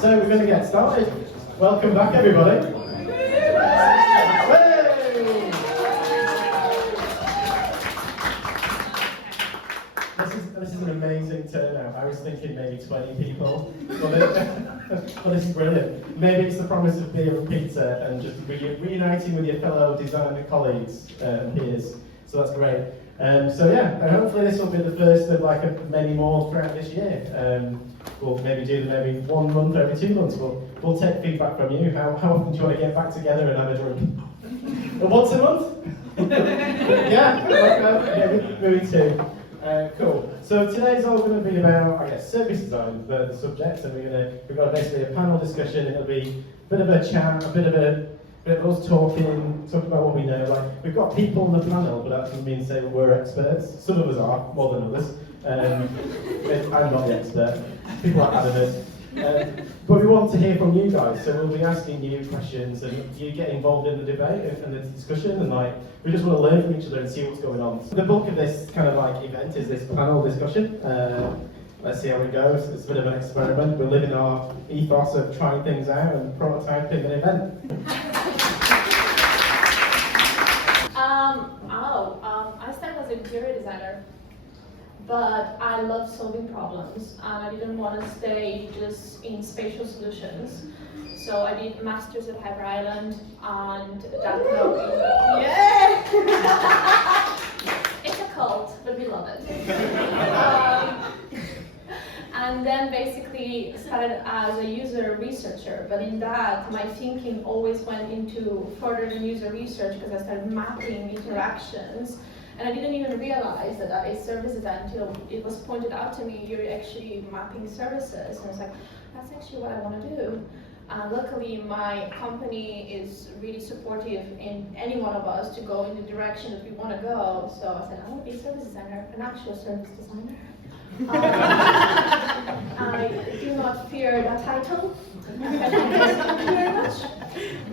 So we're going to get started. Welcome back, everybody. This is an amazing turnout. I was thinking maybe 20 people, but this is brilliant. Maybe it's the promise of beer and pizza and just reuniting with your fellow designer colleagues and peers. So that's great. So yeah, and hopefully this will be the first of many more throughout this year. We'll maybe do them every 1 month, every 2 months. We'll take feedback from you. How often do you want to get back together and have a drink? Once a month? Yeah, okay, maybe 2. Cool. So today's all going to be about, I guess, service design, the subject, and we've got basically a panel discussion. It'll be a bit of a chat, a bit of us talking about what we know. We've got people on the panel, but that doesn't mean to say we're experts. Some of us are, more than others. I'm not the expert. People are adamant. But we want to hear from you guys, so we'll be asking you questions, and you get involved in the debate and the discussion, and we just want to learn from each other and see what's going on. So the bulk of this kind of event is this panel discussion. Let's see how it goes. It's a bit of an experiment. We're living our ethos of trying things out and prototyping an event. I started as an interior designer, but I love solving problems, and I didn't want to stay just in spatial solutions. So I did a master's at Hyper Island, and that yeah! It's a cult, but we love it. And then basically started as a user researcher, but in that my thinking always went into further than user research because I started mapping interactions. And I didn't even realize that that is service design until it was pointed out to me, you're actually mapping services. And I was like, that's actually what I want to do. Luckily, my company is really supportive in any one of us to go in the direction that we want to go. So I said, I want to be a service designer, an actual service designer. I do not fear that title. Thank you very much.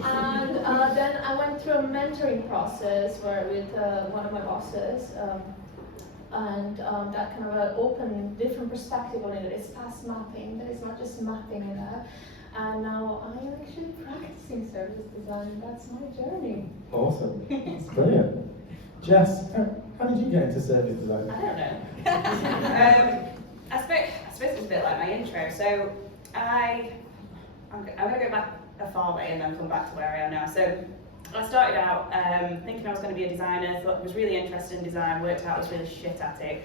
And then I went through a mentoring process with one of my bosses, and that kind of opened different perspective on it. It's past mapping, that it's not just mapping in that. And now I am actually practicing service design. That's my journey. Awesome. That's brilliant. Jess, how did you get into service design? I don't know. I suppose it's a bit like my intro. So I'm going to go back a far way and then come back to where I am now. So I started out thinking I was going to be a designer, thought I was really interested in design, worked out I was really shit at it.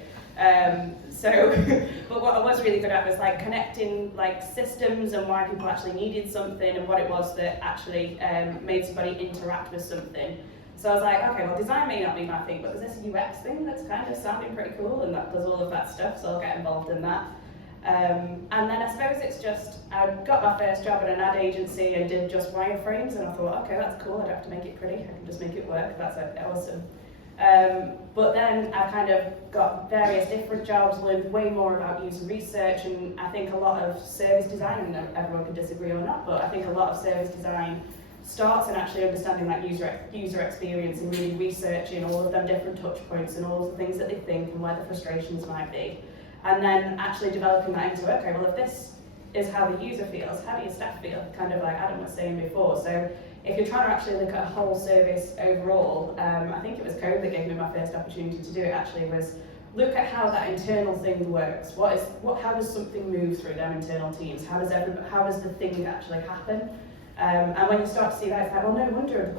But what I was really good at was connecting systems and why people actually needed something and what it was that actually made somebody interact with something. So I was like, okay, well design may not be my thing, but there's this UX thing that's kind of sounding pretty cool and that does all of that stuff, so I'll get involved in that. And then I suppose it's just, I got my first job at an ad agency and did just wireframes, and I thought, okay, that's cool, I don't have to make it pretty, I can just make it work, that's awesome. But then I kind of got various different jobs, learned way more about user research, and I think a lot of service design, and everyone can disagree or not, but I think a lot of service design starts in actually understanding user experience and really researching all of them different touch points and all of the things that they think and where the frustrations might be. And then actually developing that into, okay, well if this is how the user feels, how do your staff feel? Kind of like Adam was saying before. So if you're trying to actually look at a whole service overall, I think it was Code that gave me my first opportunity to do it actually, was look at how that internal thing works. How does something move through them internal teams? How does the thing actually happen? And when you start to see that, it's like, well, no wonder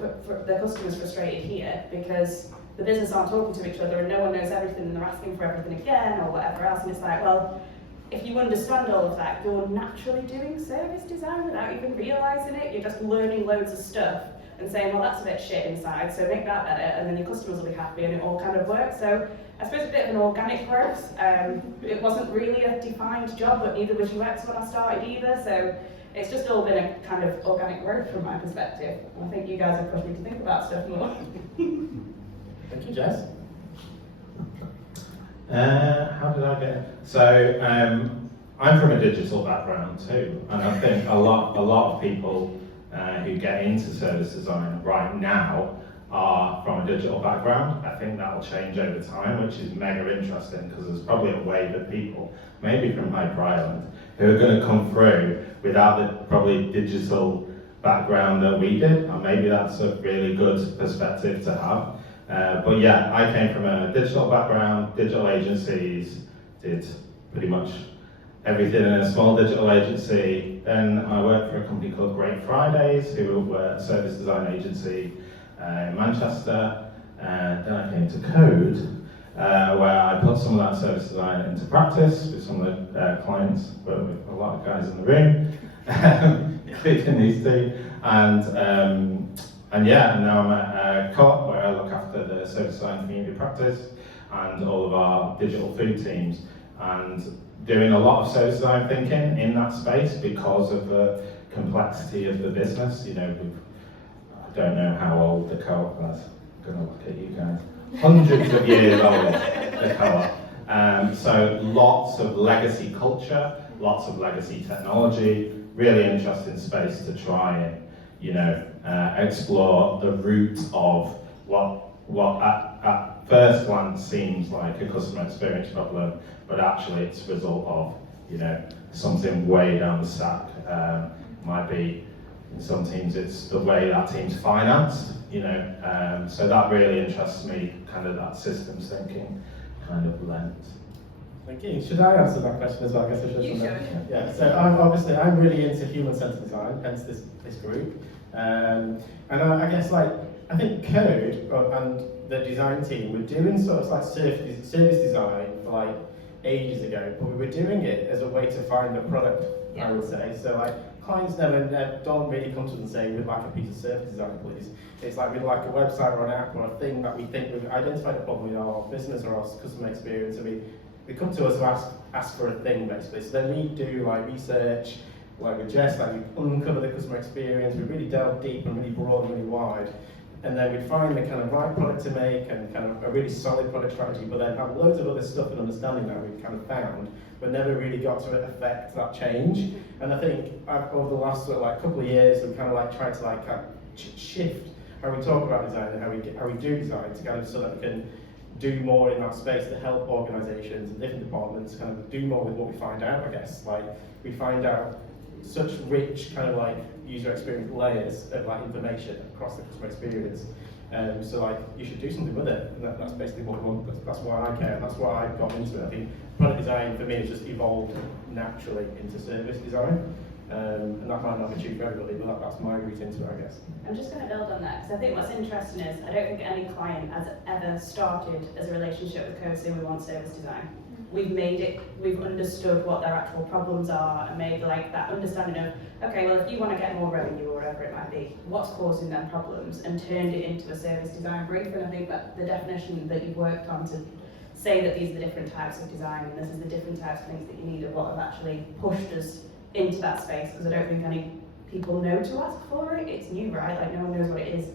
the customer's frustrated here because the business aren't talking to each other and no one knows everything and they're asking for everything again or whatever else. And it's like, well, if you understand all of that, you're naturally doing service design without even realising it. You're just learning loads of stuff and saying, well, that's a bit shit inside, so make that better, and then your customers will be happy and it all kind of works. So I suppose a bit of an organic growth. It wasn't really a defined job, but neither was UX when I started either. So it's just all been a kind of organic growth from my perspective. I think you guys have pushed me to think about stuff more. Thank you, Jess. How did I get? So I'm from a digital background too, and I think a lot of people who get into service design right now are from a digital background. I think that will change over time, which is mega interesting because there's probably a wave of people, maybe from Hyper Island, who are going to come through without the probably digital background that we did, and maybe that's a really good perspective to have. But yeah, I came from a digital background, digital agencies, did pretty much everything in a small digital agency. Then I worked for a company called Great Fridays, who were a service design agency in Manchester. Then I came to Code, where I put some of that service design into practice with some of the clients, but with a lot of guys in the room, including these two. And yeah, and now I'm at Co-op, where I look after the service design community practice and all of our digital food teams, and doing a lot of service design thinking in that space because of the complexity of the business. You know, I don't know how old the Co-op was. I'm gonna look at you guys. Hundreds of years old, the Co-op. So lots of legacy culture, lots of legacy technology, really interesting space to try and, you know, explore the root of what at first glance seems like a customer experience problem, but actually it's a result of, you know, something way down the stack. Might be, in some teams, it's the way that team's financed, you know, so that really interests me, kind of that systems thinking kind of lens. Thank you. Should I answer that question as well? I guess I should. You should. Yeah. So I'm really into human-centred design, hence this group. And I guess I think Code and the design team were doing sort of like service design for ages ago, but we were doing it as a way to find the product. Yeah. I would say so. Clients never don't really come to us and say we'd like a piece of service design, please. It's like we'd like a website or an app or a thing that we think we've identified a problem with our business or our customer experience, and we come to us to ask for a thing basically. So then we do research, we Jess, we uncover the customer experience, we really delve deep and really broad and really wide, and then we'd find the kind of right product to make and kind of a really solid product strategy, but then have loads of other stuff and understanding that we've kind of found, but never really got to affect that change. And I think over the last couple of years, we've kind of tried to shift how we talk about design and how we do design to kind of so that we can do more in that space to help organisations and different departments kind of do more with what we find out, I guess. We find out such rich kind of user experience layers of information across the customer experience. So you should do something with it, and that's basically what we want. That's why I care, and that's why I've got into it. I think product design for me has just evolved naturally into service design. And that might not be true for everybody, but that's my route into it, I guess. I'm just going to build on that, because I think what's interesting is I don't think any client has ever started as a relationship with Code saying we want service design. We've made it, we've understood what their actual problems are and made that understanding of, okay, well if you want to get more revenue or whatever it might be, what's causing them problems, and turned it into a service design brief. And I think that the definition that you've worked on to say that these are the different types of design and this is the different types of things that you need are what have actually pushed us into that space, because I don't think any people know to ask for it. It's new, right? No one knows what it is.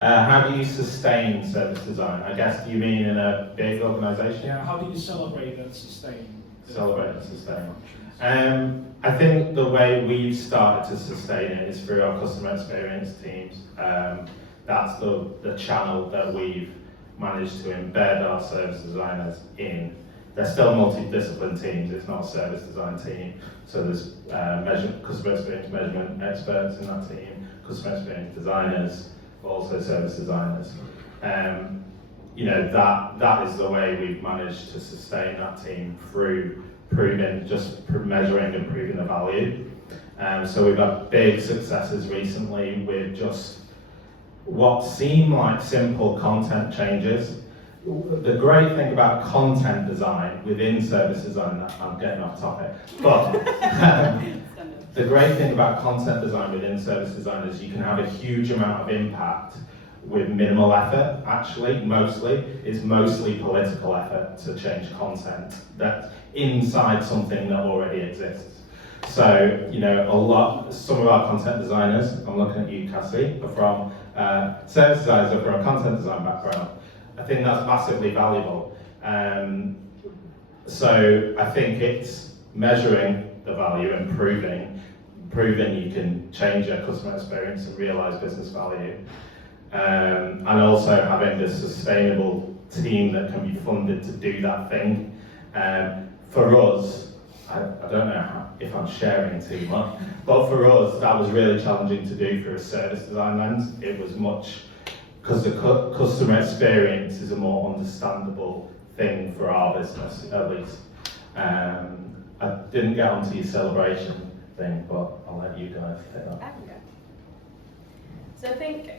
How do you sustain service design? I guess, do you mean in a big organisation? Yeah, how do you celebrate and sustain? Celebrate and sustain. I think the way we've started to sustain it is through our customer experience teams. That's the channel that we've managed to embed our service designers in. They're still multidiscipline teams, it's not a service design team. So there's customer experience measurement experts in that team, customer experience designers, also service designers. You know, that is the way we've managed to sustain that team through measuring and proving the value. So we've had big successes recently with just what seem like simple content changes. The great thing about content design within service design, I'm getting off topic, but the great thing about content design within service design is you can have a huge amount of impact with minimal effort. Actually, it's mostly political effort to change content that's inside something that already exists. So, you know, some of our content designers, I'm looking at you, Cassie, are from service designers, are from a content design background. I think that's massively valuable. So I think it's measuring the value and proving you can change your customer experience and realise business value. And also having this sustainable team that can be funded to do that thing. For us, I don't know if I'm sharing too much, but for us, that was really challenging to do through a service design lens. It was much, because the customer experience is a more understandable thing for our business, at least. I didn't get onto your celebration thing, but I'll let you guys take that. I can go. So I think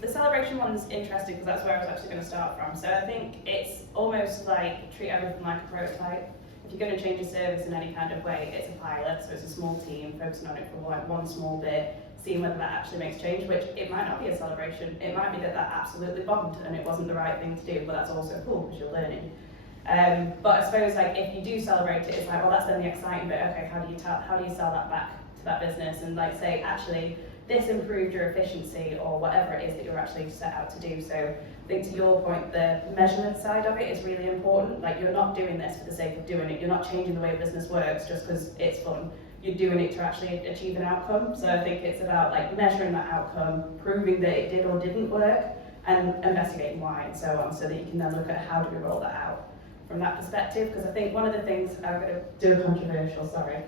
the celebration one's interesting because that's where I was actually going to start from. So I think it's almost like treat everything like a prototype. If you're going to change a service in any kind of way, it's a pilot, so it's a small team focusing on it for like one small bit, seeing whether that actually makes change, which it might not be a celebration. It might be that that absolutely bombed and it wasn't the right thing to do, but that's also cool because you're learning. But I suppose like if you do celebrate it, it's like, well, that's then the exciting bit. Okay, how do you sell that back to that business and like say, actually, this improved your efficiency or whatever it is that you're actually set out to do. So I think to your point, the measurement side of it is really important. Like you're not doing this for the sake of doing it. You're not changing the way business works just because it's fun. You're doing it to actually achieve an outcome. So I think it's about like measuring that outcome, proving that it did or didn't work, and investigating why and so on, so that you can then look at how do we roll that out from that perspective. Because I think one of the things, I'm going to do a controversial, sorry.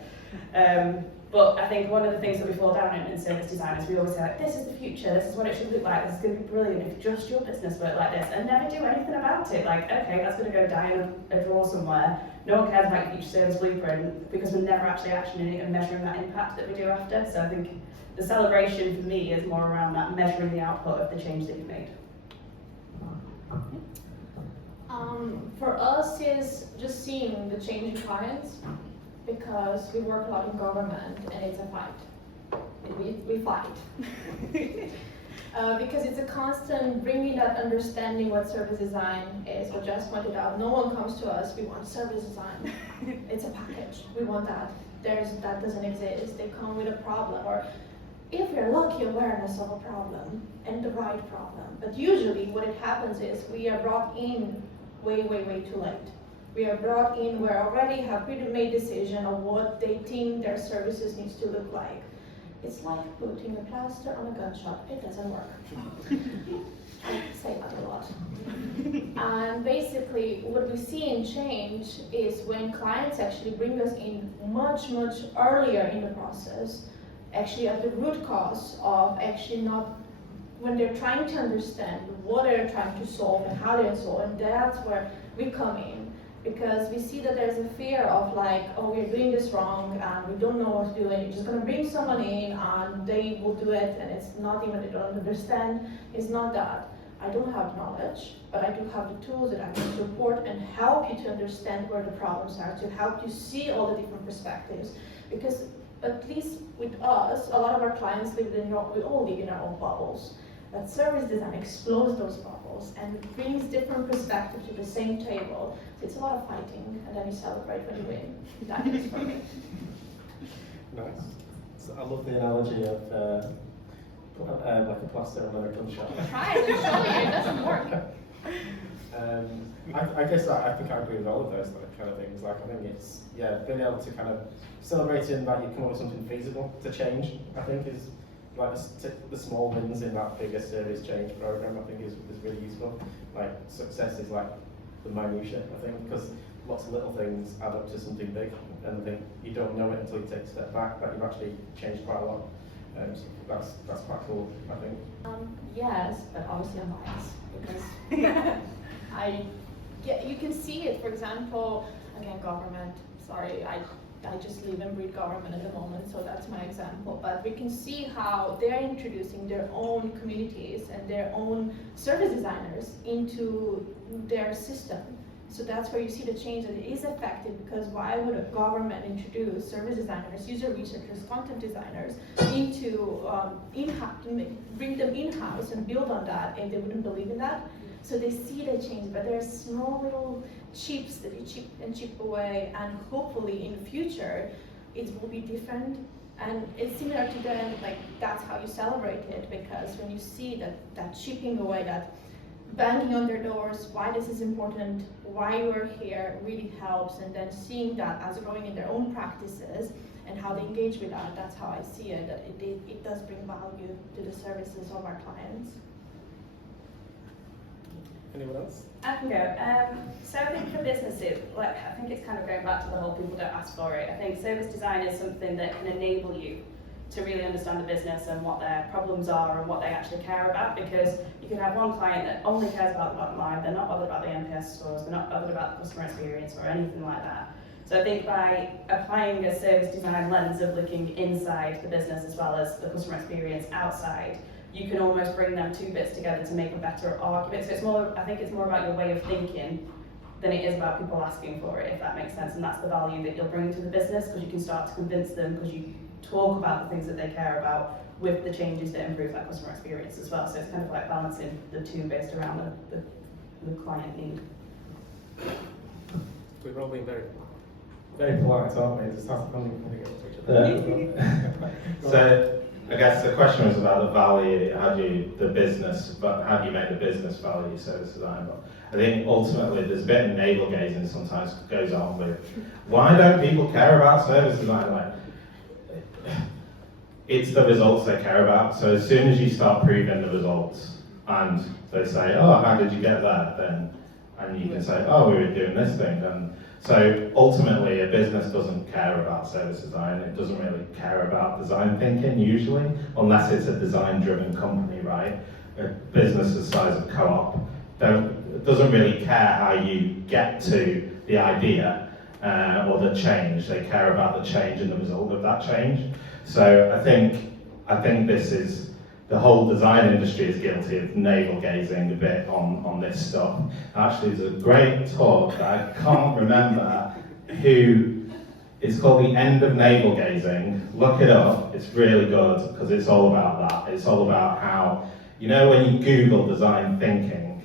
But I think one of the things that we fall down in service design is we always say, like, this is the future, this is what it should look like, this is going to be brilliant if just your business worked like this, and never do anything about it. Like, okay, that's going to go die in a drawer somewhere. No one cares about your future service blueprint because we're never actually actioning it and measuring that impact that we do after. So I think the celebration for me is more around that measuring the output of the change that you've made. For us is just seeing the change in clients, because we work a lot in government and it's a fight. We fight. Because it's a constant bringing that understanding what service design is. What Jess pointed out, no one comes to us, we want service design. It's a package, we want that. That doesn't exist. They come with a problem, or if we're lucky, awareness of a problem and the right problem. But usually what it happens is we are brought in way too late. We are brought in where already have pre-made decision of what they think their services needs to look like. It's like putting a plaster on a gunshot. It doesn't work. I say that a lot. And basically what we see in change is when clients actually bring us in much earlier in the process, actually at the root cause of actually not, when they're trying to understand what they're trying to solve and how they're solving, and that's where we come in. Because we see that there's a fear of like, oh, we're doing this wrong and we don't know what to do, and you're just going to bring someone in and they will do it, and it's not even, they don't understand. It's not that. I don't have knowledge, but I do have the tools that I can support and help you to understand where the problems are, to help you see all the different perspectives. Because at least with us, a lot of our clients we all live in our own bubbles. But service design explodes those bubbles and brings different perspectives to the same table. So it's a lot of fighting, and then you celebrate when you win. That is for me. Nice. So I love the analogy of like a plaster on a gunshot. Try it and show you, it doesn't work. I guess I think I agree with all of those kind of things. Like I think it's being able to kind of celebrating that you come up with something feasible to change. I think is like the small wins in that bigger service change program. I think is really useful. Like success is like the minutiae. I think because lots of little things add up to something big, and I think you don't know it until you take a step back. But you've actually changed quite a lot. So that's quite cool. I think. Yes, but obviously I'm biased because you can see it. For example, again, government. Sorry, I just live and breathe government at the moment, so that's my example. But we can see how they're introducing their own communities and their own service designers into their system. So that's where you see the change, that it is effective, because why would a government introduce service designers, user researchers, content designers into bring them in-house and build on that if they wouldn't believe in that? So they see the change, but there are small little chips that you chip away, and hopefully in the future it will be different. And it's similar to them, like that's how you celebrate it, because when you see that chipping away, that banging on their doors, why this is important, why we're here, really helps. And then seeing that as growing in their own practices and how they engage with that, that's how I see it, that it does bring value to the services of our clients. Anyone else? I can go. So I think for businesses, like I think it's kind of going back to the whole people don't ask for it. I think service design is something that can enable you to really understand the business and what their problems are and what they actually care about, because you can have one client that only cares about the bottom line, they're not bothered about the NPS scores, they're not bothered about the customer experience or anything like that. So I think by applying a service design lens of looking inside the business as well as the customer experience outside, you can almost bring them two bits together to make a better argument. So it's more, I think it's more about your way of thinking than it is about people asking for it, if that makes sense. And that's the value that you'll bring to the business, because you can start to convince them, because you talk about the things that they care about with the changes that improve that customer experience as well. So it's kind of like balancing the two based around the client need. We're all being very polite, aren't we? Just have to each other. So I guess the question was about the value, how do you make the business value service design? But I think ultimately there's a bit of navel gazing sometimes goes on with, why don't people care about service design? Like, it's the results they care about. So as soon as you start proving the results and they say, oh, how did you get that? And you can say, oh, we were doing this thing. And so ultimately a business doesn't care about service design. It doesn't really care about design thinking usually, unless it's a design driven company, right? A business the size of Co-op doesn't really care how you get to the idea or the change. They care about the change and the result of that change. So I think this is, the whole design industry is guilty of navel gazing a bit on this stuff. Actually, there's a great talk that I can't remember who, it's called The End of Navel Gazing. Look it up, it's really good because it's all about that. It's all about how, you know, when you Google design thinking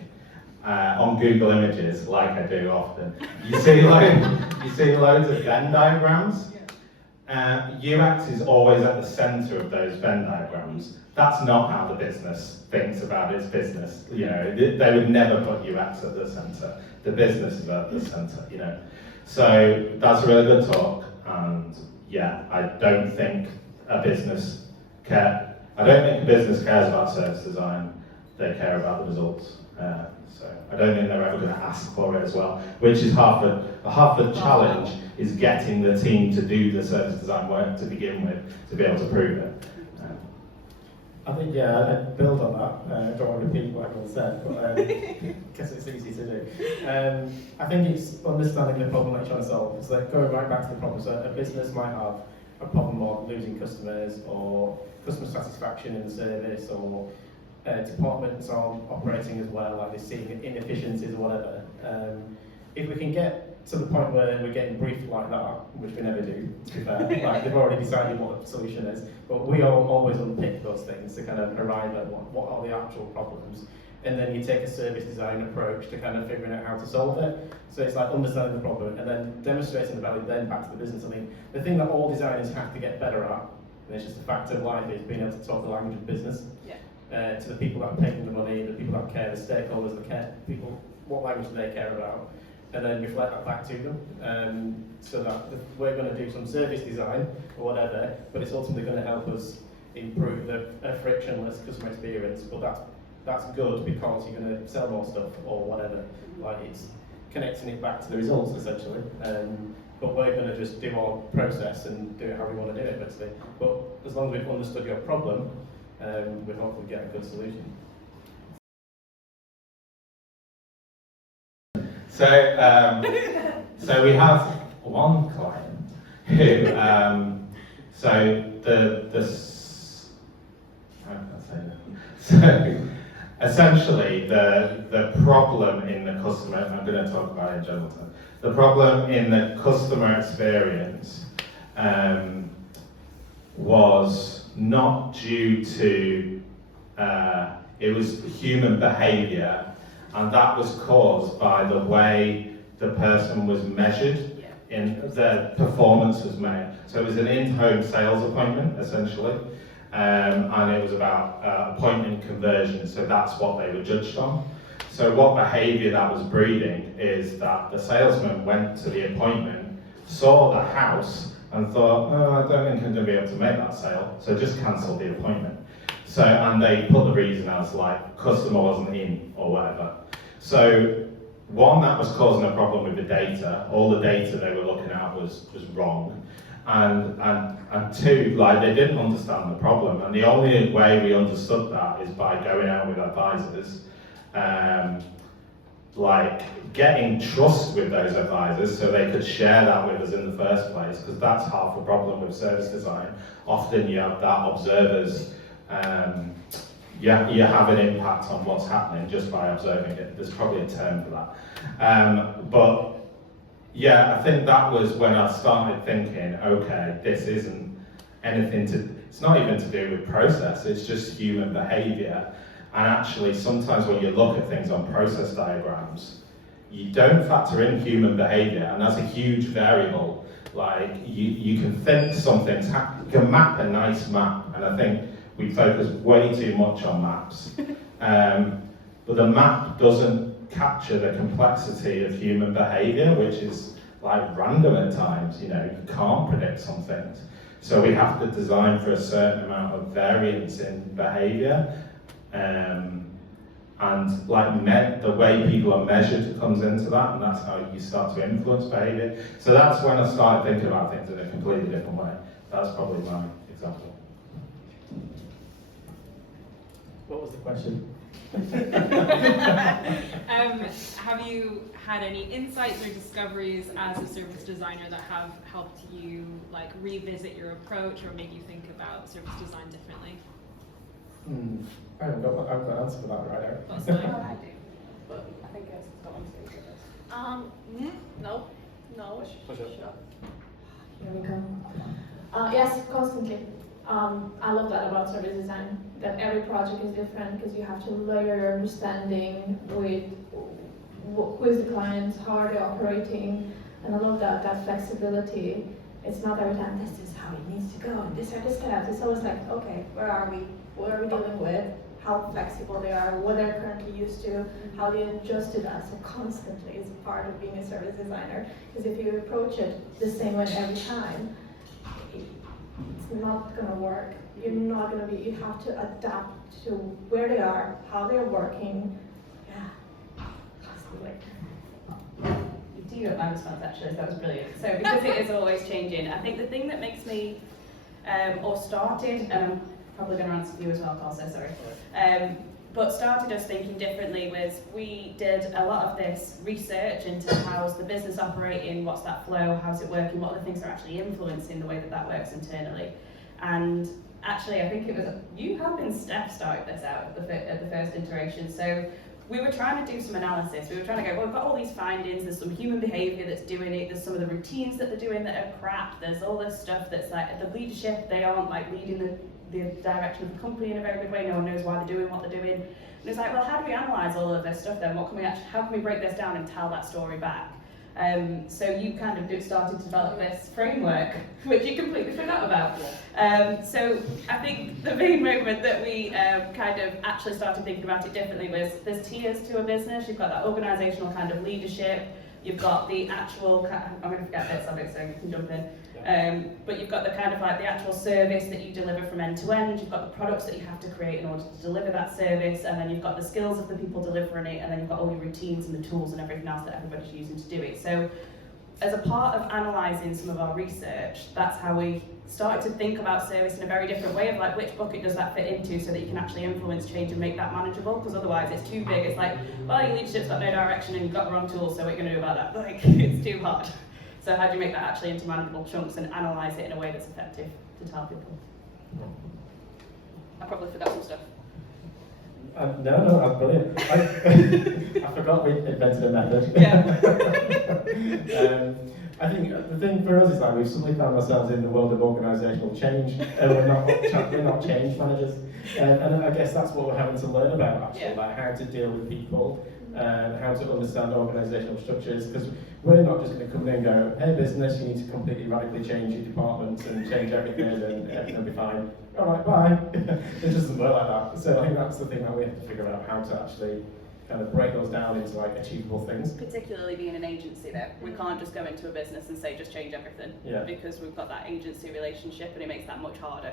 on Google Images, like I do often, you see loads of Venn diagrams. UX is always at the center of those Venn diagrams. That's not how the business thinks about its business. You know, they would never put UX at the center. The business is at the center, you know. So that's a really good talk, and yeah, I don't think a business cares about service design. They care about the results. So I don't think they're ever going to ask for it as well, which is half the challenge, is getting the team to do the service design work to begin with, to be able to prove it. I think, yeah, I'd build on that. I don't want to repeat what everyone said, but because it's easy to do. I think it's understanding the problem that you're trying to solve. It's like going right back to the problem. So a business might have a problem of losing customers, or customer satisfaction in the service, or departments aren't operating as well, like they're seeing inefficiencies or whatever. If we can get to the point where we're getting briefed like that, which we never do, to be fair, like they've already decided what the solution is, but we all always unpick those things to kind of arrive at what are the actual problems, and then you take a service design approach to kind of figuring out how to solve it. So it's like understanding the problem and then demonstrating the value, then back to the business. I mean, the thing that all designers have to get better at, and it's just a fact of life, is being able to talk the language of business. To the people that are paying the money, the people that care, the stakeholders that care, people, what language do they care about, and then reflect that back to them, so that we're going to do some service design or whatever, but it's ultimately going to help us improve a frictionless customer experience. But that's good because you're going to sell more stuff or whatever. Like, it's connecting it back to the results essentially. But we're going to just do our process and do it how we want to do it, basically. But as long as we've understood your problem, we hopefully get a good solution. So we have one client who, so essentially the problem in the customer, I'm going to talk about it in general terms, the problem in the customer experience was not due to, it was human behaviour, and that was caused by the way the person was measured, in the performance was made. So it was an in-home sales appointment, essentially, and it was about appointment conversion, so that's what they were judged on. So what behaviour that was breeding is that the salesman went to the appointment, saw the house, and thought, oh, I don't think I'm going to be able to make that sale, so just cancel the appointment. So, and they put the reason as like, customer wasn't in, or whatever. So one, that was causing a problem with the data. All the data they were looking at was wrong. And two, like, they didn't understand the problem. And the only way we understood that is by going out with advisors, like getting trust with those advisors so they could share that with us in the first place, because that's half the problem with service design. Often you have that observers, you have an impact on what's happening just by observing it. There's probably a term for that. But yeah, I think that was when I started thinking, okay, this isn't anything to, it's not even to do with process, it's just human behaviour. And actually, sometimes when you look at things on process diagrams, you don't factor in human behaviour, and that's a huge variable. Like, you can think something's you can map a nice map, and I think we focus way too much on maps. But the map doesn't capture the complexity of human behaviour, which is like random at times. You can't predict some things. So we have to design for a certain amount of variance in behaviour. And like the way people are measured comes into that, and that's how you start to influence behaviour. So that's when I started thinking about things in a completely different way. That's probably my example. What was the question? Have you had any insights or discoveries as a service designer that have helped you like revisit your approach or make you think about service design differently? I haven't got an answer for that right now. That's fine. I do, but I think it's got one to say this. No. Push up. Here we go. Yes, constantly. I love that about service design, that every project is different because you have to layer your understanding with who is the client, how are they operating, and I love that flexibility. It's not every time, this is how it needs to go, and these are the steps. It's always like, okay, where are we? What are we dealing with? How flexible they are, what they're currently used to, how they adjust to that. So constantly is part of being a service designer. Because if you approach it the same way every time, it's not gonna work. You're not gonna be, you have to adapt to where they are, how they're working. Yeah, constantly. You do get my response actually, so that was brilliant. So because it is always changing, I think the thing that makes me, or started, and I'm probably going to answer you as well, Carl, so sorry. But started us thinking differently was we did a lot of this research into how's the business operating, what's that flow, how's it working, what are the things that are actually influencing the way that works internally. And actually, I think it was you helping Steph start this out at the first iteration. So we were trying to do some analysis. We were trying to go, well, we've got all these findings, there's some human behaviour that's doing it, there's some of the routines that they're doing that are crap, there's all this stuff that's like, the leadership, they aren't like leading the direction of the company in a very good way, no one knows why they're doing what they're doing. And it's like, well, how do we analyse all of this stuff then? How can we break this down and tell that story back? So you kind of started to develop this framework, which you completely forgot about. So I think the main moment that we kind of actually started thinking about it differently was there's tiers to a business. You've got that organisational kind of leadership. You've got the actual, I'm going to forget bits of it so you can jump in. But you've got the kind of like the actual service that you deliver from end to end, you've got the products that you have to create in order to deliver that service, and then you've got the skills of the people delivering it, and then you've got all your routines and the tools and everything else that everybody's using to do it. So as a part of analysing some of our research, that's how we started to think about service in a very different way of like which bucket does that fit into so that you can actually influence change and make that manageable, because otherwise it's too big. It's like, well, your leadership's got no direction and you've got the wrong tools, so what are you going to do about that? Like, it's too hard. So how do you make that actually into manageable chunks and analyse it in a way that's effective to tell people? I probably forgot some stuff. No, that's brilliant. I forgot we invented a method. Yeah. I think the thing for us is that we've suddenly found ourselves in the world of organisational change, and we're not change managers. And I guess that's what we're having to learn about actually, like how to deal with people, how to understand organisational structures, because we're not just going to come in and go, hey business, you need to completely radically change your department and change everything and everything will be fine. All right, bye. It doesn't work like that. So I think that's the thing that we have to figure out, how to actually kind of break those down into like achievable things. Particularly being an agency though, we can't just go into a business and say just change everything, Yeah. because we've got that agency relationship and it makes that much harder.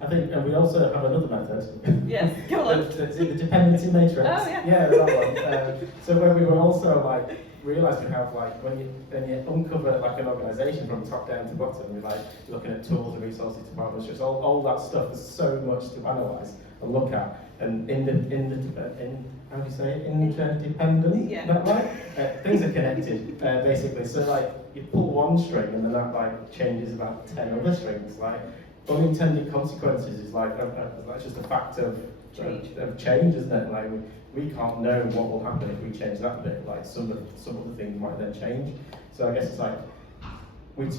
I think, and we also have another method. Yes, go on. The dependency matrix. Oh, yeah. Yeah, that one. So when we were also like realised we have like when you uncover like an organisation from top down to bottom, you're like looking at tools and resources, departments, just all that stuff. There's so much to analyse and look at, and in how do you say it? Interdependent. Yeah. Is that right? Things are connected basically. So like you pull one string and then that like changes about 10 other strings. Like unintended consequences is like that's just a fact of change, isn't it? Like we can't know what will happen if we change that bit. Like some of the things might then change. So I guess it's like we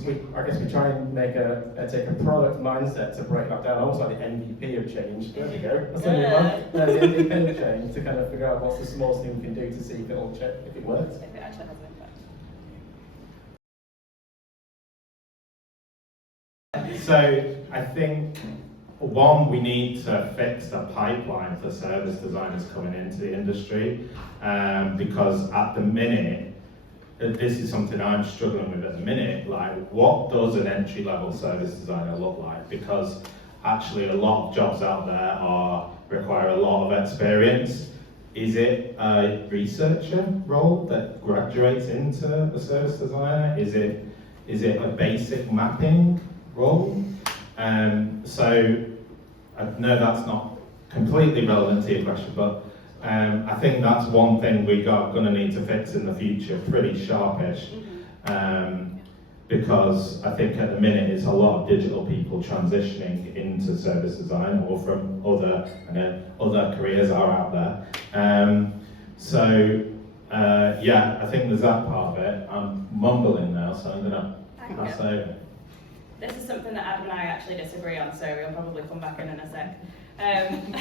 try and make take a product mindset to break that down, almost like the MVP of change. There we go. That's the new one. The MVP of change, to kind of figure out what's the smallest thing we can do to see if it works. If it actually has an impact. So I think, one, we need to fix the pipeline for service designers coming into the industry, because at the minute, this is something I'm struggling with at the minute, like what does an entry-level service designer look like? Because actually a lot of jobs out there require a lot of experience. Is it a researcher role that graduates into a service designer? Is it a basic mapping role? So I know that's not completely relevant to your question, but I think that's one thing we're going to need to fix in the future, pretty sharpish, because I think at the minute it's a lot of digital people transitioning into service design or from other careers are out there. Yeah, I think there's that part of it. I'm mumbling now, so I'm going to pass over. This is something that Adam and I actually disagree on, so we'll probably come back in a sec. I'm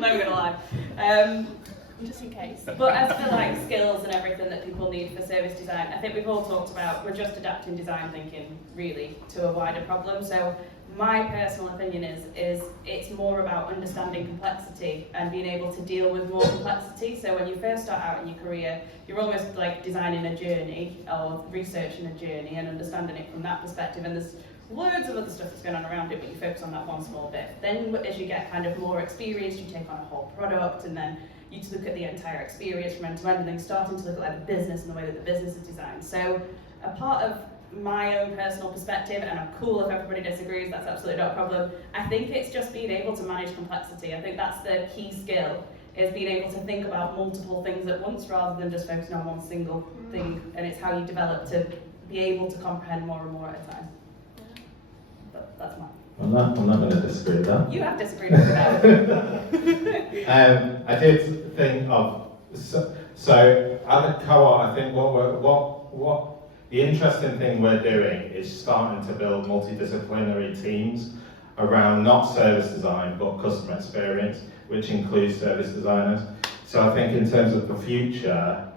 not gonna lie. Just in case. But as for like skills and everything that people need for service design, I think we've all talked about, we're just adapting design thinking really to a wider problem. So my personal opinion is it's more about understanding complexity and being able to deal with more complexity. So when you first start out in your career, you're almost like designing a journey or researching a journey and understanding it from that perspective. And there's loads of other stuff that's going on around it, but you focus on that one small bit. Then as you get kind of more experienced, you take on a whole product, and then you look at the entire experience from end to end, and then starting to look at like the business and the way that the business is designed. So a part of my own personal perspective, and I'm cool if everybody disagrees, that's absolutely not a problem. I think it's just being able to manage complexity. I think that's the key skill, is being able to think about multiple things at once rather than just focusing on one single thing, and it's how you develop to be able to comprehend more and more at a time. That's mine. I'm not going to disagree with that. You have disagreed with that. I did think of so at the co-op. I think what the interesting thing we're doing is starting to build multidisciplinary teams around not service design but customer experience, which includes service designers. So I think in terms of the future,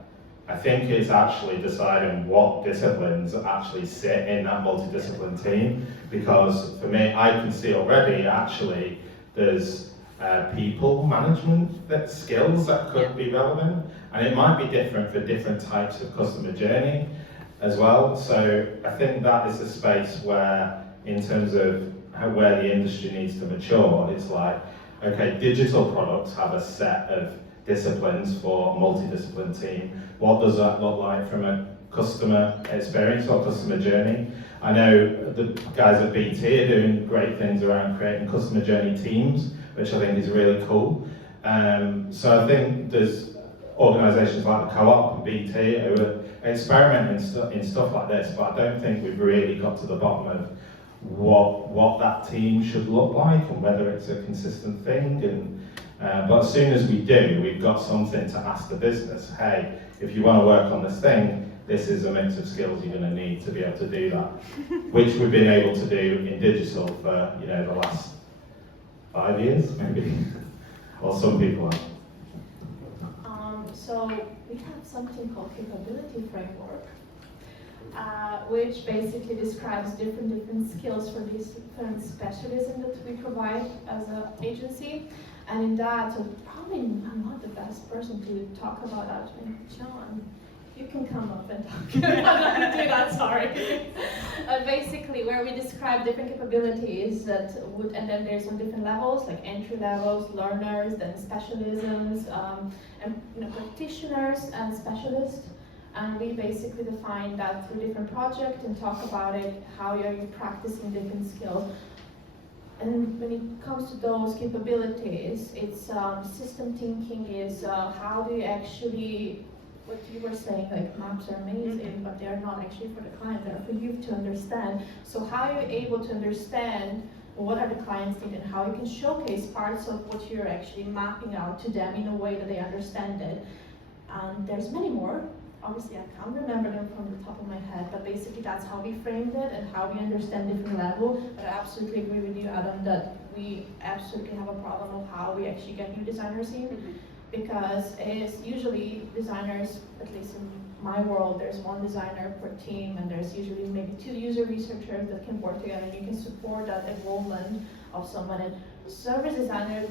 I think it's actually deciding what disciplines actually sit in that multidiscipline team, because for me, I can see already actually there's people management skills that could be relevant, and it might be different for different types of customer journey as well. So I think that is a space where, in terms of where the industry needs to mature, it's like, okay, digital products have a set of disciplines for a multidiscipline team. What does that look like from a customer experience or customer journey? I know the guys at BT are doing great things around creating customer journey teams, which I think is really cool. So I think there's organisations like the Co-op and BT who are experimenting in stuff like this, but I don't think we've really got to the bottom of what that team should look like and whether it's a consistent thing. But as soon as we do, we've got something to ask the business. Hey, if you want to work on this thing, this is a mix of skills you're going to need to be able to do that, which we've been able to do in digital for the last 5 years, maybe, or some people have. So we have something called capability framework, which basically describes different skills for these different specialisms that we provide as an agency. And in that, so probably I'm not the best person to talk about that. And John, you can come up and talk. I'm not going to do that, sorry. Basically, where we describe different capabilities that would, and then there's on different levels, like entry levels, learners, then specialisms, and practitioners and specialists. And we basically define that through different projects and talk about it, how are you practicing different skills. And when it comes to those capabilities, it's system thinking is how do you actually, what you were saying, like maps are amazing, but they're not actually for the client, they're for you to understand. So how are you able to understand what are the clients need and how you can showcase parts of what you're actually mapping out to them in a way that they understand it. And there's many more. Obviously, I can't remember them from the top of my head, but basically that's how we framed it and how we understand different levels. But I absolutely agree with you, Adam, that we absolutely have a problem of how we actually get new designers in. Because it's usually designers, at least in my world, there's one designer per team, and there's usually maybe 2 user researchers that can work together, and you can support that involvement of someone. And service designers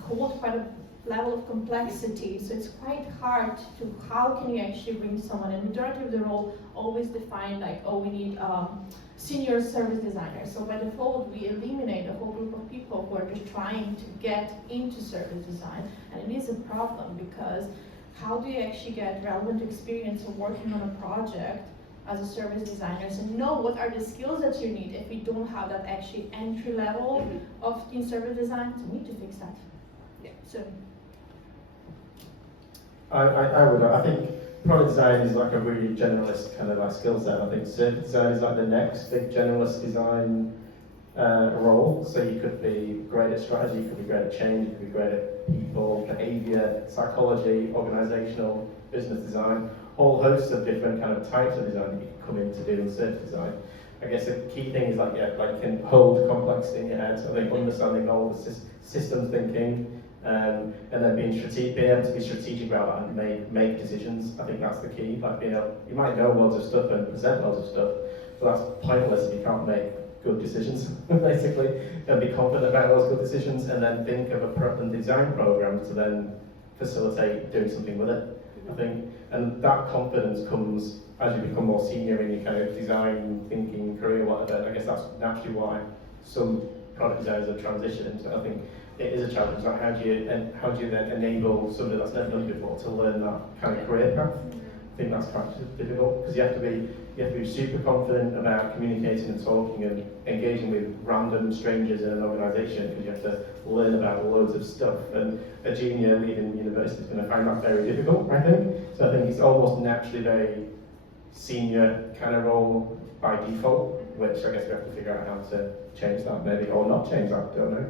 hold quite a level of complexity, so it's quite hard to, how can you actually bring someone, and majority of the role always define like, oh, we need senior service designers. So by default, we eliminate a whole group of people who are just trying to get into service design, and it is a problem because how do you actually get relevant experience of working on a project as a service designer and know what are the skills that you need if we don't have that actually entry level of in service design? So we need to fix that. Yeah. So. I think product design is like a really generalist kind of like skill set. I think service design is like the next big generalist design role. So you could be great at strategy, you could be great at change, you could be great at people, behavior, psychology, organizational, business design, whole host of different kind of types of design that you can come in to do in service design. I guess the key thing is like, yeah, like you can hold complexity in your head. So I think understanding all the systems thinking, and then being able to be strategic about that and make decisions. I think that's the key. Like being able, you might know loads of stuff and present loads of stuff, but that's pointless if you can't make good decisions, basically. And be confident about those good decisions, and then think of a design program to then facilitate doing something with it. I think, and that confidence comes as you become more senior in your kind of design thinking career, whatever. I guess that's naturally why some product designers have transitioned. So I think it is a challenge. Like how do you then enable somebody that's never done it before to learn that kind of career path? I think that's quite difficult because you have to be super confident about communicating and talking and engaging with random strangers in an organisation, because you have to learn about loads of stuff. And a junior leaving university is going to find that very difficult, I think. So I think it's almost naturally very senior kind of role by default, which I guess we have to figure out how to change that maybe, or not change that, I don't know.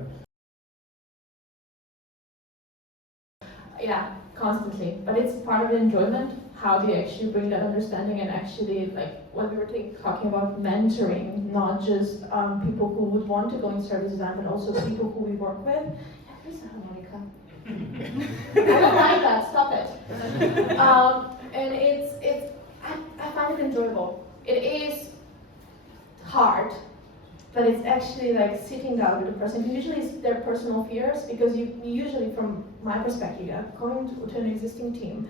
Yeah, constantly. But it's part of the enjoyment. How do you actually bring that understanding and actually, like, when we were talking about mentoring, not just people who would want to go in service design, but also people who we work with. Yeah, here's a harmonica. I don't like that, stop it. And I find it enjoyable. It is hard, but it's actually like sitting down with the person. Usually it's their personal fears, because you usually, from my perspective, going to an existing team,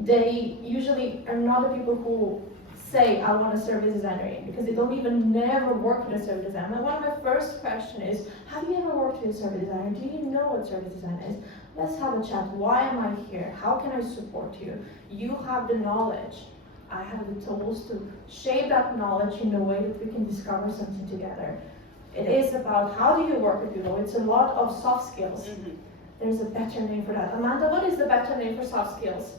they usually are not the people who say, I want a service designer in, because they don't even never work with a service designer. And one of my first questions is, have you ever worked with a service designer? Do you know what service design is? Let's have a chat. Why am I here? How can I support you? You have the knowledge. I have the tools to shape that knowledge in a way that we can discover something together. It is about how do you work with people. It's a lot of soft skills. Mm-hmm. There's a better name for that. Amanda, what is the better name for soft skills?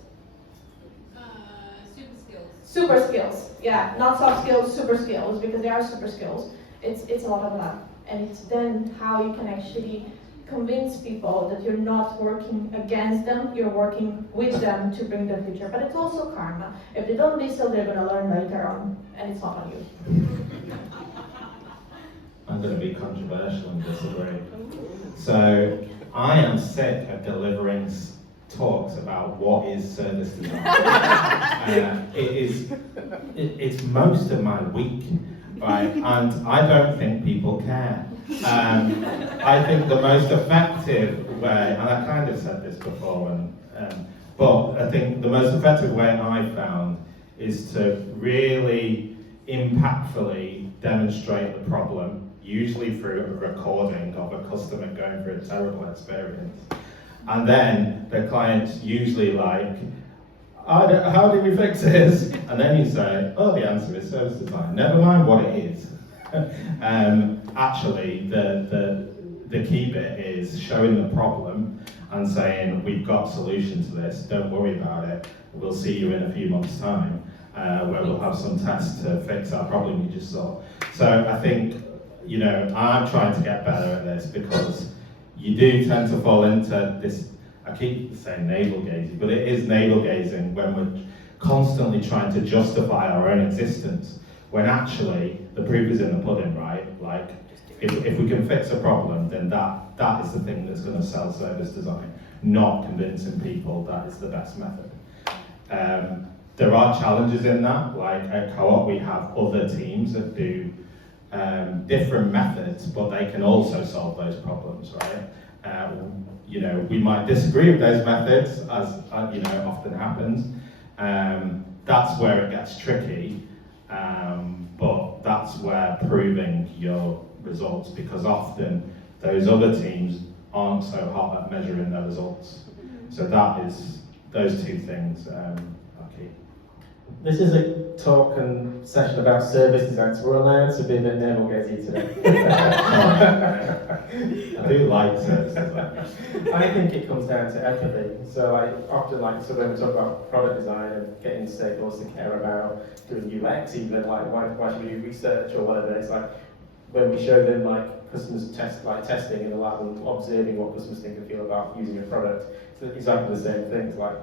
Super skills. Super skills. Yeah, not soft skills, super skills, because they are super skills. It's a lot of that. And it's then how you can actually convince people that you're not working against them, you're working with them to bring them future. But it's also karma. If they don't listen, they're going to learn later on, and it's not on you. I'm going to be controversial and disagree. So I am sick of delivering talks about what is service design. It's most of my week. right? And I don't think people care. I think the most effective way, and I kind of said this before, but I think the most effective way I found is to really impactfully demonstrate the problem, usually through a recording of a customer going through a terrible experience. And then the client's usually like, how do we fix this? And then you say, oh, the answer is service design. Never mind what it is. Actually, the key bit is showing the problem and saying, we've got a solution to this, don't worry about it. We'll see you in a few months' time, where we'll have some tests to fix our problem you just saw. So I think, I'm trying to get better at this because you do tend to fall into this, I keep saying navel gazing, but it is navel gazing when we're constantly trying to justify our own existence, when actually the proof is in the pudding, right? Like, if we can fix a problem, then that is the thing that's going to sell service design, not convincing people that is the best method. There are challenges in that, like at Co-op we have other teams that do different methods, but they can also solve those problems, right? We might disagree with those methods, as often happens. That's where it gets tricky, but that's where proving your results, because often those other teams aren't so hot at measuring their results. So those two things are key. This is a talk and session about service design, so we're allowed to be a bit navel-gazy today. I do like service design. I think it comes down to empathy. So I often so when we talk about product design and getting stakeholders to care about doing UX, even why should we do research or whatever, it's like when we show them customers testing in the lab and observing what customers think and feel about using your product. So exactly the same things, like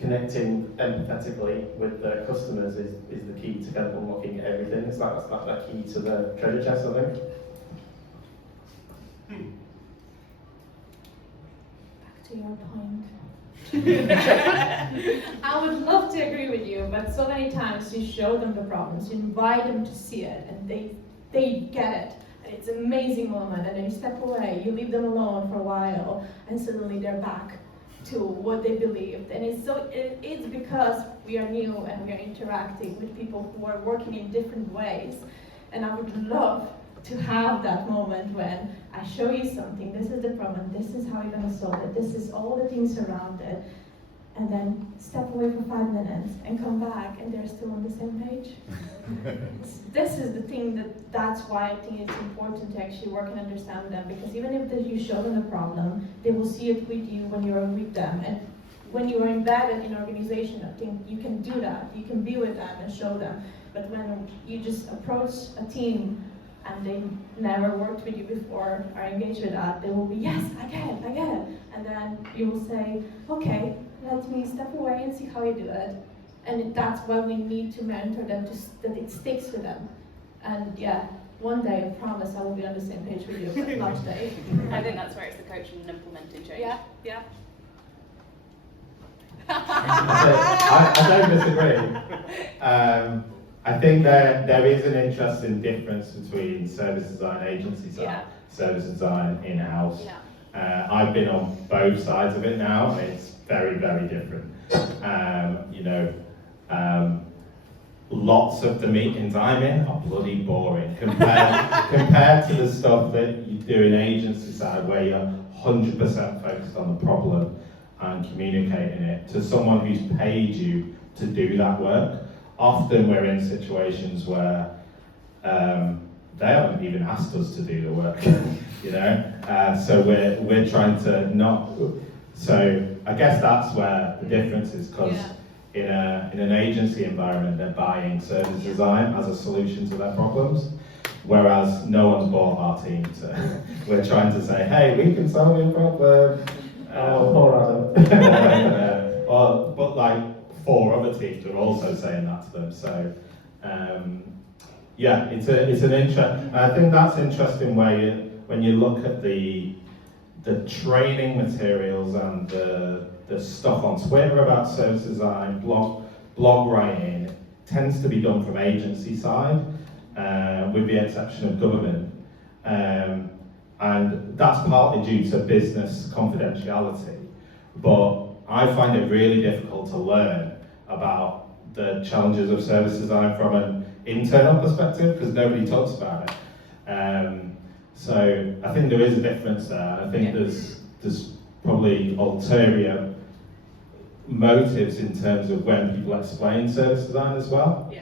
connecting empathetically with the customers is the key to kind of unlocking everything. It's that's that key to the treasure chest, I think. Back to your point. I would love to agree with you, but so many times you show them the problems, you invite them to see it, and they get it. And it's an amazing moment, and then you step away, you leave them alone for a while, and suddenly they're back to what they believed. And it's because we are new and we are interacting with people who are working in different ways. And I would love to have that moment when I show you something, this is the problem, this is how you're going to solve it, this is all the things around it, and then step away for 5 minutes and come back and they're still on the same page. This is the thing that's why I think it's important to actually work and understand them, because even if you show them a problem, they will see it with you when you're with them. And when you are embedded in an organization, I think you can do that. You can be with them and show them. But when you just approach a team and they never worked with you before, are engaged with that, they will be, yes, I get it. And then you will say, okay, let me step away and see how you do it. And that's why we need to mentor them, that it sticks with them. And yeah, one day, I promise, I will be on the same page with you, but not today. I think that's where it's the coaching and implementing change. Yeah. I don't disagree. I think there is an interesting difference between service design agency side, service design in-house. Yeah. I've been on both sides of it now, and it's very, very different. Lots of the meetings I'm in are bloody boring compared to the stuff that you do in agency side, where you're 100% focused on the problem and communicating it to someone who's paid you to do that work. Often we're in situations where they haven't even asked us to do the work, so we're trying to not. So I guess that's where the difference is, because in an agency environment, they're buying service design as a solution to their problems, whereas no one's bought our team. So we're trying to say, hey, we can solve your problem. Poor Adam. But like 4 other teams are also saying that to them. So it's an interest. I think that's interesting when you look at the training materials and the stuff on Twitter about service design, blog writing tends to be done from agency side, with the exception of government. And that's partly due to business confidentiality. But I find it really difficult to learn about the challenges of service design from an internal perspective because nobody talks about it. So I think there is a difference there. I think there's probably ulterior motives in terms of when people explain service design as well.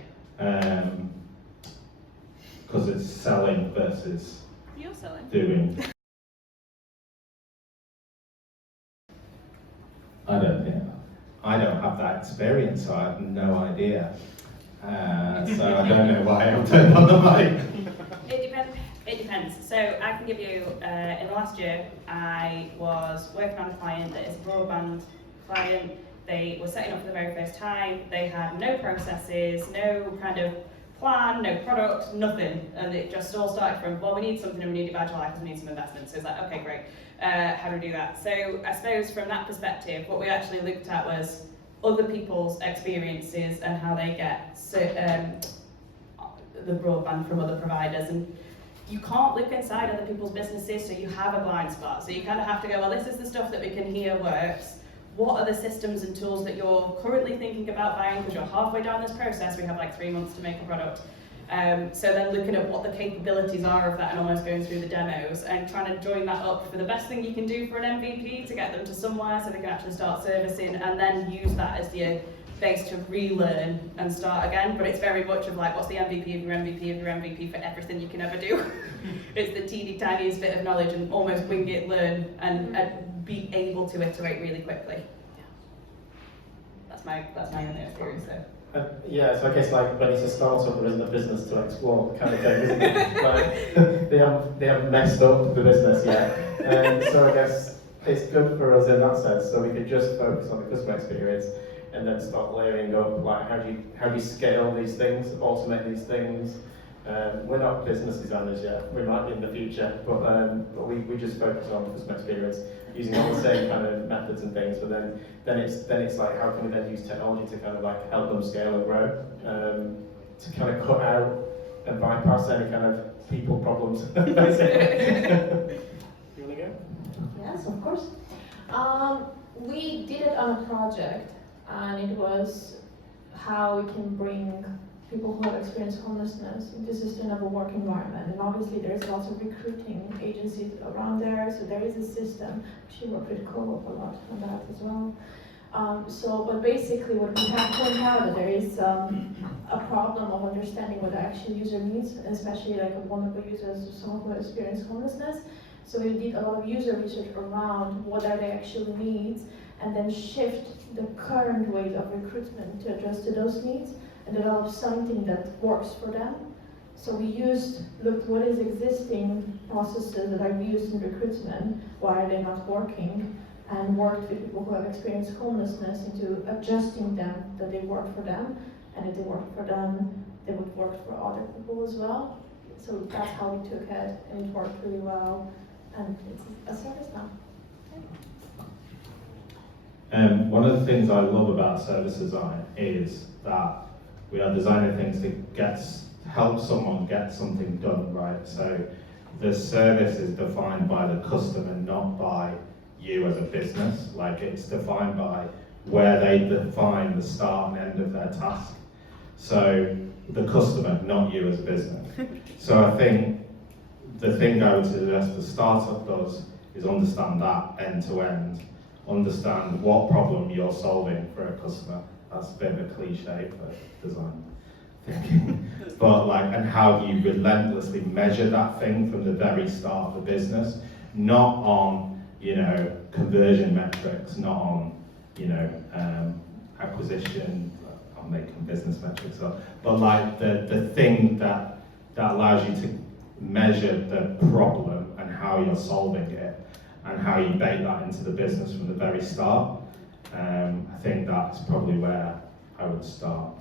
Because it's selling versus You're selling. doing. I don't have that experience, so I have no idea. So I don't know why I'm turned on the mic. It depends. So I can give you, in the last year, I was working on a client that is a broadband client. They were setting up for the very first time. They had no processes, no kind of plan, no product, nothing. And it just all started from, well, we need something and we need it by July because we need some investment. So it's like, okay, great. How do we do that? So I suppose from that perspective, what we actually looked at was other people's experiences and how they get the broadband from other providers. And you can't look inside other people's businesses, so you have a blind spot. So you kind of have to go, well, this is the stuff that we can hear works. What are the systems and tools that you're currently thinking about buying because you're halfway down this process? We have like 3 months to make a product. So then looking at what the capabilities are of that and almost going through the demos and trying to join that up for the best thing you can do for an MVP to get them to somewhere so they can actually start servicing and then use that as your base to relearn and start again. But it's very much of like, what's the MVP of your MVP of your MVP for everything you can ever do? It's the teeny tiniest bit of knowledge and almost wing it, learn and be able to iterate really quickly. That's my only experience there. Yeah, so I guess like when it's a startup, there isn't a business to explore, kind of thing, isn't it? Like they haven't messed up the business yet, and so I guess it's good for us in that sense. So we could just focus on the customer experience, and then start layering up like how do you scale these things, automate these things. We're not business designers yet. We might be in the future, but we just focus on customer experience using all the same kind of methods and things. But then it's like how can we then use technology to kind of like help them scale and grow, to kind of cut out and bypass any kind of people problems. You want to go? Yes, of course. We did it on a project, and it was how we can bring people who have experienced homelessness into a sustainable work environment. And obviously there's lots of recruiting agencies around there, so there is a system. She worked with Co-op a lot on that as well. But basically what we have pointed out that there is a problem of understanding what the actual user needs, especially like a vulnerable users, someone who has experienced homelessness. So we did a lot of user research around what are their actual needs, and then shift the current ways of recruitment to address to those needs and develop something that works for them. So we looked what is existing processes that are used in recruitment, why are they not working, and worked with people who have experienced homelessness into adjusting them, that they work for them, and if they work for them, they would work for other people as well. So that's how we took it, and it worked really well, and it's a service now. One of the things I love about service design is that we are designing things to help someone get something done, right? So the service is defined by the customer, not by you as a business. Like it's defined by where they define the start and end of their task. So the customer, not you as a business. So I think the thing I would suggest the startup does is understand that end to end, understand what problem you're solving for a customer. That's a bit of a cliche for design thinking. But like, and how do you relentlessly measure that thing from the very start of the business, not on, conversion metrics, not on, acquisition, I'm making business metrics up, but like the thing that allows you to measure the problem and how you're solving it and how you bake that into the business from the very start. I think that's probably where I would start.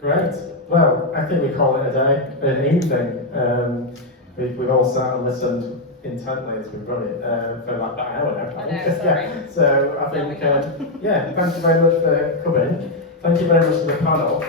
Great. Well, I think we call it a day, an evening. We've all sat and listened intently as we've run it for like about an hour now. I know, sorry. Yeah. So I think, thank you very much for coming. Thank you very much to the panel.